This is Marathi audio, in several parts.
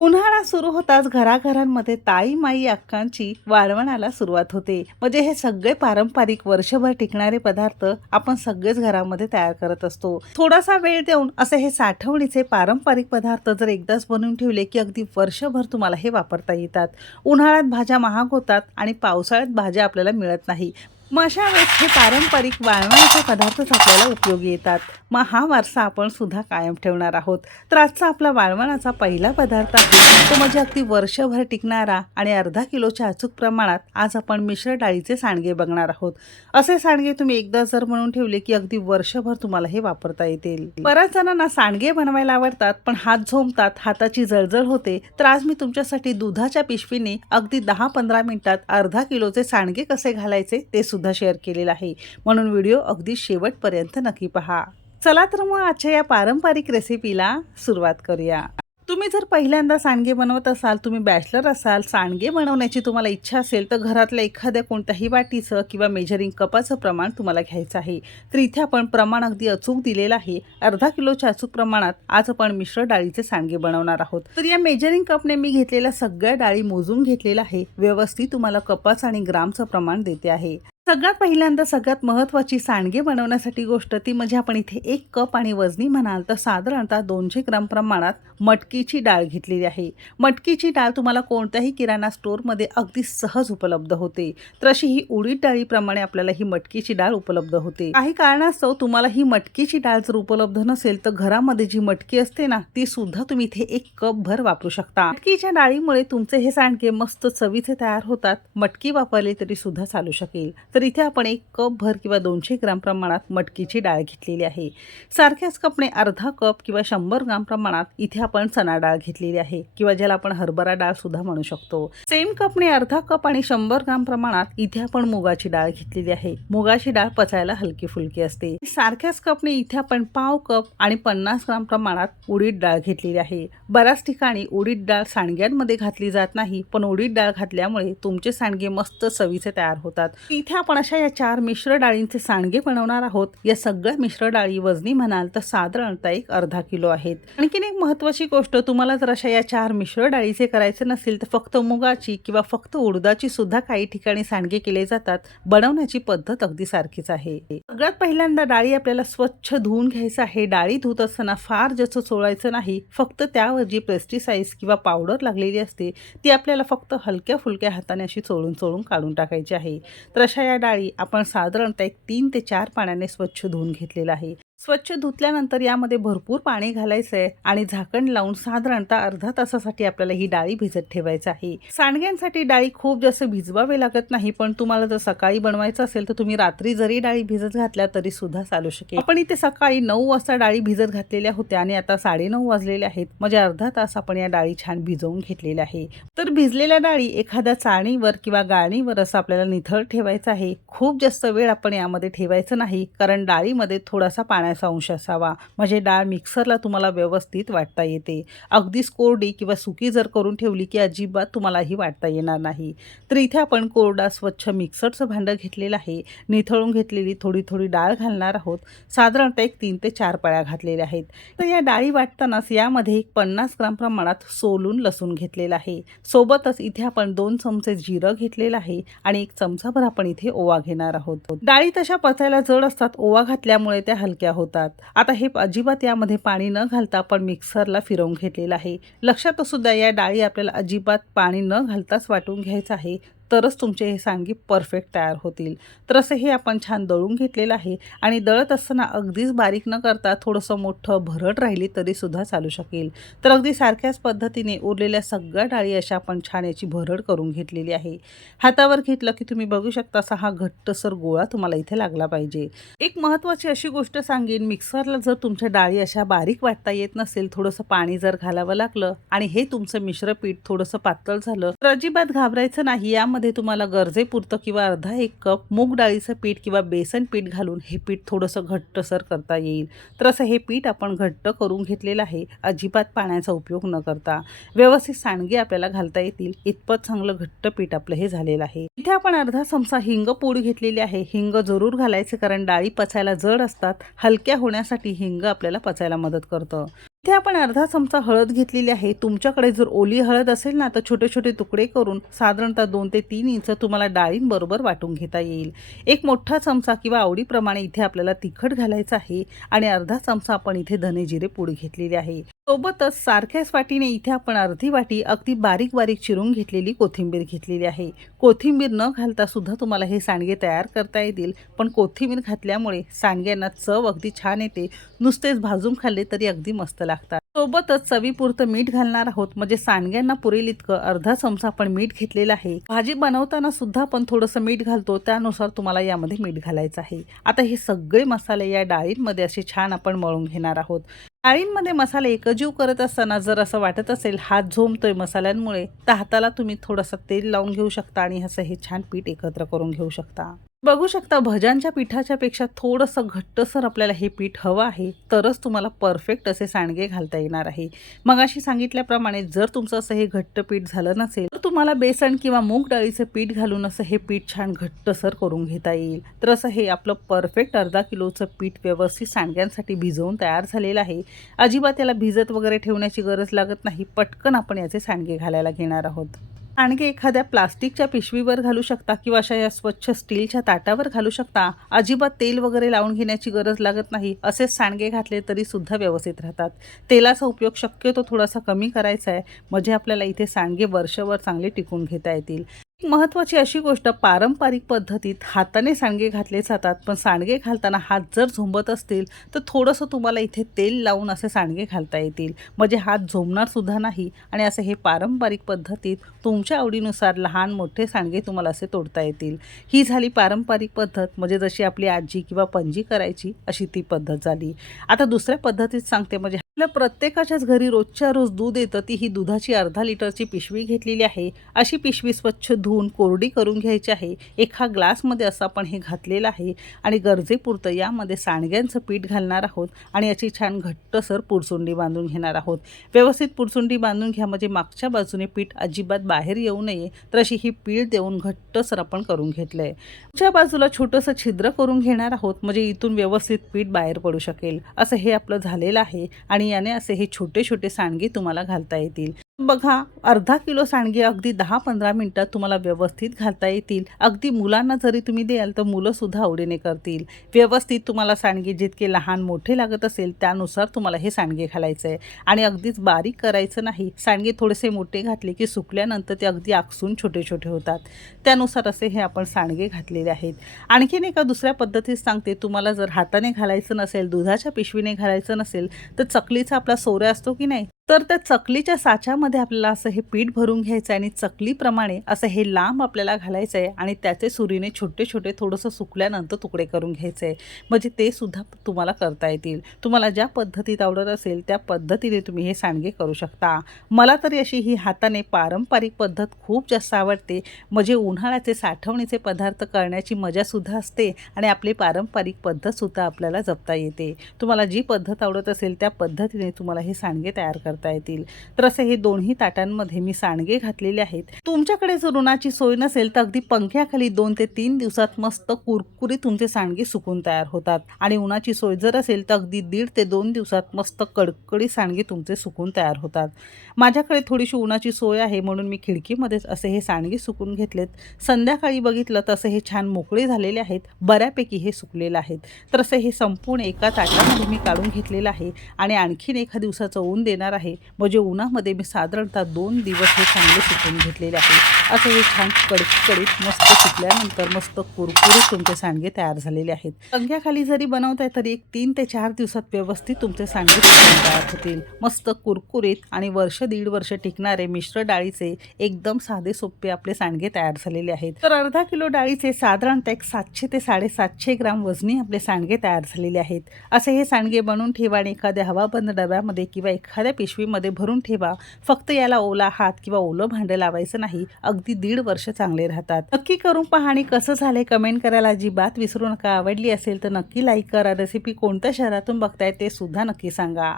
उन्हाळा सुरू होताच घराघरांमध्ये ताई माई अक्कांची वाळवणाला सुरुवात होते. म्हणजे हे सगळे पारंपरिक वर्षभर टिकणारे पदार्थ आपण सगळेच घरामध्ये तयार करत असतो. थोडासा वेळ देऊन असे हे साठवणीचे पारंपरिक पदार्थ जर एकदाच बनवून ठेवले की अगदी वर्षभर तुम्हाला हे वापरता येतात. उन्हाळ्यात भाज्या महाग होतात आणि पावसाळ्यात भाज्या आपल्याला मिळत नाही. मग अशा वेळेस हे पारंपरिक वाळवणाचे पदार्थच आपल्याला उपयोगी येतात. मग हा वारसा आपण सुद्धा कायम ठेवणार आहोत. तर आजचा आपला वाळवणाचा पहिला पदार्थ आहे तो म्हणजे अगदी वर्षभर टिकणारा आणि अर्धा किलोच्या अचूक प्रमाणात आज आपण मिश्र डाळीचे सांडगे बघणार आहोत. असे सांडगे तुम्ही एकदा जर म्हणून ठेवले की अगदी वर्षभर तुम्हाला हे वापरता येतील. बऱ्याच जणांना सांडगे बनवायला आवडतात पण हात झोंबतात हाताची जळजळ होते. तर आज मी तुमच्यासाठी दुधाच्या पिशवीने अगदी दहा पंधरा मिनिटात अर्धा किलोचे सांडगे कसे घालायचे ते सुद्धा सुद्धा शेअर केलेला आहे. म्हणून व्हिडिओ अगदी शेवटपर्यंत नक्की पहा. चला तर मग आजच्या या पारंपरिक रेसिपीला सुरुवात करूया. तुम्ही जर पहिल्यांदा सांडगे बनवत असाल तुम्ही बॅचलर असाल सांडगे बनवण्याची तुम्हाला इच्छा असेल तर घरातल्या एखाद्या कोणत्याही वाटीचं किंवा मेजरिंग कपाचं प्रमाण तुम्हाला घ्यायचं आहे. तर इथे आपण प्रमाण अगदी अचूक दिलेलं आहे. अर्धा किलोच्या अचूक प्रमाणात आज आपण मिश्र डाळीचे सांडगे बनवणार आहोत. तर या मेजरिंग कपने मी घेतलेल्या सगळ्या डाळी मोजून घेतलेल्या आहे. व्यवस्थित तुम्हाला कपाचं आणि ग्रामचं प्रमाण देते आहे. सगळ्यात पहिल्यांदा सगळ्यात महत्त्वाची सांडगे बनवण्यासाठी गोष्ट ती म्हणजे आपण इथे एक कप आणि वजनी म्हणाल तर साधारणतः दोनशे ग्राम प्रमाणात मटकीची डाळ घेतलेली आहे. मटकीची डाळ तुम्हाला कोणत्याही किराणा स्टोअरमध्ये अगदी सहज उपलब्ध होते. तर अशी ही उडीद डाळीप्रमाणे आपल्याला ही मटकीची डाळ उपलब्ध होते. काही कारणास्तव तुम्हाला ही मटकीची डाळ जर उपलब्ध नसेल तर घरामध्ये जी मटकी असते ना ती सुद्धा तुम्ही इथे एक कप भर वापरू शकता. मटकीच्या डाळीमुळे तुमचे हे सांडगे मस्त चवीचे तयार होतात. मटकी वापरली तरी सुद्धा चालू शकेल. तर इथे आपण एक कप भर किंवा दोनशे ग्राम प्रमाणात मटकीची डाळ घेतलेली आहे. सारख्याच कपने अर्धा कप किंवा शंभर ग्राम प्रमाणात इथे आपण चणा डाळ घेतलेली आहे किंवा ज्याला आपण हरभरा डाळ सुद्धा म्हणू शकतो. सेम कपने अर्धा कप आणि शंभर ग्राम प्रमाणात इथे आपण मुगाची डाळ घेतलेली आहे. मुगाची डाळ पचायला हलकी फुलकी असते. सारख्याच कपने इथे आपण पाव कप आणि पन्नास ग्राम प्रमाणात उडीद डाळ घेतलेली आहे. बऱ्याच ठिकाणी उडीद डाळ सांडग्यांमध्ये घातली जात नाही पण उडीद डाळ घातल्यामुळे तुमचे सांडगे मस्त चवीचे तयार होतात. इथे आपण अशा या चार मिश्र डाळींचे सांडगे बनवणार आहोत. या सगळ्या मिश्र डाळी वजनी म्हणाल तर साधारणतः एक अर्धा किलो आहेत. आणखीन एक महत्वाची गोष्ट तुम्हाला जर अशा या चार मिश्र डाळीचे करायचे नसेल तर फक्त मुगाची किंवा फक्त उडदाची सुद्धा काही ठिकाणी सांडगे केले जातात. बनवण्याची पद्धत अगदी सारखीच आहे. सगळ्यात पहिल्यांदा डाळी आपल्याला स्वच्छ धुवून घ्यायचं आहे. डाळी धुत असताना फार जसं चोळायचं नाही. फक्त त्यावर जी पेस्टिसाइड्स किंवा पावडर लागलेली असते. ती आपल्याला फक्त हलक्या फुलक्या हाताने अशी चोळून चोळून काढून टाकायची आहे. तर अशा या डाळी आपण साधारणतः एक तीन ते चार पाण्याने स्वच्छ धुवून घेतलेलं आहे. स्वच्छ धुतल्यानंतर यामध्ये भरपूर पाणी घालायचं आहे आणि झाकण लावून साधारणतः अर्धा तासासाठी आपल्याला ही डाळी भिजत ठेवायची आहे. सांडग्यांसाठी डाळी खूप जास्त भिजवावे लागत नाही पण तुम्हाला जर सकाळी बनवायचं असेल तर तुम्ही रात्री जरी डाळी भिजत घातल्या तरी सुद्धा चालू शकेल. आपण इथे सकाळी नऊ वाजता डाळी भिजत घातलेल्या होत्या आणि आता साडेनऊ वाजलेले आहेत. म्हणजे अर्धा तास आपण या डाळी छान भिजवून घेतलेल्या आहे. तर भिजलेल्या डाळी एखाद्या चाळणीवर किंवा गाळणीवर असं आपल्याला निथळ ठेवायचं आहे. खूप जास्त वेळ आपण यामध्ये ठेवायचं नाही कारण डाळीमध्ये थोडासा पाणी पाण्याचा अंश असावा. म्हणजे डाळ मिक्सरला तुम्हाला व्यवस्थित वाटता येते. अगदीच कोरडी किंवा सुकी जर करून ठेवली की अजिबात तुम्हालाही वाटता येणार नाही. तर इथे आपण कोरडा स्वच्छ मिक्सरचं भांडं घेतलेलं आहे. निथळून घेतलेली थोडी थोडी डाळ घालणार आहोत. साधारणतः एक तीन ते चार पळ्या घातलेल्या आहेत. तर या डाळी वाटतानाच यामध्ये एक पन्नास ग्राम प्रमाणात सोलून लसूण घेतलेलं आहे. सोबतच इथे आपण दोन चमचे जिरं घेतलेलं आहे आणि एक चमचाभर आपण इथे ओवा घेणार आहोत. डाळी तशा पचायला जड असतात. ओवा घातल्यामुळे त्या हलक्या होतात. आता हे अजिबात यामध्ये पाणी न घालता आपण मिक्सरला फिरवून घेतलेलं आहे. लक्षात असू द्या या डाळी आपल्याला अजिबात पाणी न घालताच वाटून घ्यायचं आहे. तरच तुमचे हे सांगी परफेक्ट तयार होतील. तर असं हे आपण छान दळून घेतलेलं आहे. आणि दळत असताना अगदीच बारीक न करता थोडंसं मोठं भरड राहिली तरीसुद्धा चालू शकेल. तर अगदी सारख्याच पद्धतीने उरलेल्या सगळ्या डाळी अशा आपण छान याची भरड करून घेतलेली आहे. हातावर घेतलं की तुम्ही बघू शकता असा हा घट्टसर गोळा तुम्हाला इथे लागला पाहिजे. एक महत्त्वाची अशी गोष्ट सांगेन मिक्सरला जर तुमच्या डाळी अशा बारीक वाटता येत नसेल थोडंसं पाणी जर घालावं लागलं आणि हे तुमचं मिश्र पीठ थोडंसं पातळ झालं तर अजिबात घाबरायचं नाही. यामध्ये तुम्हाला गरजेपुरतं किंवा अर्धा एक कप मूग डाळीचं पीठ किंवा बेसन पीठ घालून हे पीठ थोडंसं घट्टसर करता येईल. तर असं हे पीठ आपण घट्ट करून घेतलेलं आहे. अजिबात पाण्याचा उपयोग न करता. व्यवस्थित सांडगे आपल्याला घालता येतील. इतपत चांगलं घट्ट पीठ आपलं हे झालेलं आहे. इथे आपण अर्धा चमचा हिंग पोळी घेतलेली आहे. हिंग जरूर घालायचे कारण डाळी पचायला जड असतात. हलक्या होण्यासाठी हिंग आपल्याला पचायला मदत करतं. इथे आपण अर्धा चमचा हळद घेतलेली आहे. तुमच्याकडे जर ओली हळद असेल ना तर छोटे छोटे तुकडे करून साधारणतः दोन ते तीन इंच तुम्हाला डाळींबरोबर वाटून घेता येईल. एक मोठा चमचा किंवा आवडीप्रमाणे इथे आपल्याला तिखट घालायचं आहे आणि अर्धा चमचा आपण इथे धने जिरे पूड घेतलेली आहे. सोबतच सारख्याच वाटीने इथे आपण अर्धी वाटी अगदी बारीक बारीक चिरून घेतलेली कोथिंबीर घेतलेली आहे. कोथिंबीर न घालता सुद्धा तुम्हाला हे सांडगे तयार करता येतील. पण कोथिंबीर घातल्यामुळे सांडग्यांना चव अगदी छान येते. नुसतेच भाजून खाल्ले तरी अगदी मस्त लागते. लागतात. सोबतच चवीपुरतं मीठ घालणार आहोत. म्हणजे सांडग्यांना पुरेल इतकं. अर्धा चमचा आपण मीठ घेतलेलं आहे. भाजी बनवताना सुद्धा आपण थोडंसं मीठ घालतो. त्यानुसार तुम्हाला यामध्ये मीठ घालायचं आहे. आता हे सगळे मसाले या डाळींमध्ये असे छान आपण मळून घेणार आहोत. डाळींमध्ये मसाले एकजीव करत असताना जर असं वाटत असेल हात झोमतोय मसाल्यांमुळे तर हाताला तुम्ही थोडंसं तेल लावून घेऊ शकता आणि असं हे छान पीठ एकत्र करून घेऊ शकता. बघू शकता भजांच्या पिठाच्या पेक्षा थोडंसं घट्टसर आपल्याला हे पीठ हवं आहे तरच तुम्हाला परफेक्ट असे सांडगे घालता येणार आहे. मग अशी सांगितल्याप्रमाणे जर तुमचं असं हे घट्ट पीठ झालं नसेल तर तुम्हाला बेसन किंवा मूग डाळीचं पीठ घालून असं हे पीठ छान घट्टसर करून घेता येईल. तर असं हे आपलं परफेक्ट अर्धा किलोचं पीठ व्यवस्थित सांडग्यांसाठी भिजवून तयार झालेलं आहे. अजिबात याला भिजत वगैरे ठेवण्याची गरज लागत नाही पटकन आपण याचे सांडगे घालायला घेणार आहोत. आणखी एखाद्या प्लास्टिकच्या पिशवीवर घालू शकता किंवा अशा या स्वच्छ स्टीलच्या ताटावर घालू शकता. अजिबात तेल वगैरे लावून घेण्याची गरज लागत नाही. असेच सांडगे घातले तरी सुद्धा व्यवस्थित राहतात. तेलाचा उपयोग शक्यतो थोडासा कमी करायचा आहे. म्हणजे आपल्याला इथे सांडगे वर्षभर चांगले टिकून घेता येतील. महत्त्वाची अशी गोष्ट पारंपरिक पद्धतीत हाताने सांडगे घातले जातात पण सांडगे घालताना हात जर झोंबत असतील तर थोडंसं तुम्हाला इथे तेल लावून असे सांडगे घालता येतील. म्हणजे हात झोंबणार सुद्धा नाही आणि असे हे पारंपरिक पद्धतीत तुमच्या आवडीनुसार लहान मोठे सांडगे तुम्हाला असे तोडता येतील. ही झाली पारंपरिक पद्धत म्हणजे जशी आपली आजी किंवा पणजी करायची अशी ती पद्धत झाली. आता दुसऱ्या पद्धतीत सांगते म्हणजे आपल्या प्रत्येकाच्याच घरी रोजच्या रोज दूध येतं ती ही दुधाची अर्धा लिटरची पिशवी घेतलेली आहे. अशी पिशवी स्वच्छ धुवून कोरडी करून घ्यायची आहे. एका ग्लासमध्ये असं आपण हे घातलेलं आहे आणि गरजेपुरतं यामध्ये सांडग्यांचं पीठ घालणार आहोत आणि याची छान घट्टसर पुरसुंडी बांधून घेणार आहोत. व्यवस्थित पुरसुंडी बांधून घ्या म्हणजे मागच्या बाजूने पीठ अजिबात बाहेर येऊ नये तर अशी ही पीठ देऊन घट्टसर आपण करून घेतलं आहे पुढच्या बाजूला छोटंसं छिद्र करून घेणार आहोत म्हणजे इथून व्यवस्थित पीठ बाहेर पडू शकेल. असं हे आपलं झालेलं आहे आणि याने असे हे छोटे छोटे सांडगे तुम्हाला घालता येतील. बघा अर्धा किलो सांडगे अगदी दहा पंधरा मिनटात तुम्हाला व्यवस्थित घालता येतील. अगदी मुलांना जरी तुम्ही द्याल तर मुलंसुद्धा आवडीने करतील. व्यवस्थित तुम्हाला सांडगे जितके लहान मोठे लागत असेल त्यानुसार तुम्हाला हे सांडगे घालायचं आहे आणि अगदीच बारीक करायचं नाही. सांडगे थोडेसे मोठे घातले की सुकल्यानंतर ते अगदी आकसून छोटे छोटे होतात. त्यानुसार असे हे आपण सांडगे घातलेले आहेत. आणखीन एका दुसऱ्या पद्धतीत सांगते तुम्हाला जर हाताने घालायचं नसेल दुधाच्या पिशवीने घालायचं नसेल तर चकलीचा आपला सोऱ्या असतो की नाही? तर त्या चकलीच्या साच्यामध्ये आपल्याला असं हे पीठ भरून घ्यायचं आहे आणि चकलीप्रमाणे असं हे लांब आपल्याला घालायचं आहे आणि त्याचे सुरीने छोटे छोटे थोडंसं सुकल्यानंतर तुकडे करून घ्यायचे आहे. म्हणजे ते सुद्धा तुम्हाला करता येतील. तुम्हाला ज्या पद्धतीत आवडत असेल त्या पद्धतीने तुम्ही हे सांडगे करू शकता. मला तरी अशी ही हाताने पारंपरिक पद्धत खूप जास्त आवडते. म्हणजे उन्हाळ्याचे साठवणीचे पदार्थ करण्याची मजासुद्धा असते आणि आपली पारंपरिक पद्धतसुद्धा आपल्याला जपता येते. तुम्हाला जी पद्धत आवडत असेल त्या पद्धतीने तुम्हाला हे सांडगे तयार करता येतील. तर असे हे दोन्ही ताटांमध्ये मी सांडगे घातलेले आहेत. तुमच्याकडे जर उन्हाची सोय नसेल तर अगदी पंख्याखाली दोन ते तीन दिवसात मस्त कुरकुरीत तुमचे सांडगे सुकून तयार होतात. आणि उन्हाची सोय जर असेल तर अगदी दीड ते दोन दिवसात मस्त कडकडी सांडगे तुमचे सुकून तयार होतात. माझ्याकडे थोडीशी उन्हाची सोय आहे म्हणून मी खिडकीमध्येच असे हे सांडगे सुकून घेतलेत. संध्याकाळी बघितलं तर असे हे छान मोकळे झालेले आहेत. बऱ्यापैकी हे सुकलेलं आहेत. तर असे हे संपूर्ण एका ताटामध्ये मी काढून घेतलेलं आहे. आणि आणखीन एका दिवसाचं ऊन देणार आहे. म्हणजे उन्हामध्ये मी साधारणतः दोन दिवस हे चांगले सुकून घेतलेले आहे. असं हे छान कडकडीत मस्त सुकल्यानंतर मस्त कुरकुरीत तुमचे सांडगे तयार झालेले आहेत. पंख्याखाली जरी बनवताय तरी एक तीन ते चार दिवसात व्यवस्थित तुमचे सांडगे तयार होतील. मस्त कुरकुरीत आणि वर्ष दीड वर्ष टिकणारे मिश्र डाळीचे एकदम साधे सोपे आपले सांडगे तयार झालेले आहेत. तर अर्धा किलो डाळीचे साधारणतः एक सातशे ते साडेसातशे ग्राम वजनी आपले सांडगे तयार झालेले आहेत. असे हे सांडगे बनवून ठेवा आणि एखाद्या हवाबंद डब्यामध्ये किंवा एखाद्या पिशवीमध्ये भरून ठेवा. फक्त याला ओला हात किंवा ओलं भांडं लावायचं नाही. अगदी दीड वर्ष चांगले राहतात. नक्की करून पहा आणि कसं झाले कमेंट करायला अजिबात विसरू नका. आवडली असेल तर नक्की लाईक करा. रेसिपी कोणत्या शहरातून बघताय ते सुद्धा नक्की सांगा.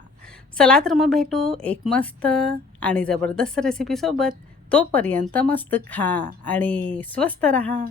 चला तर मग भेटू एक मस्त आणि जबरदस्त रेसिपीसोबत तोपर्यंत मस्त खा आणि स्वस्त रहा.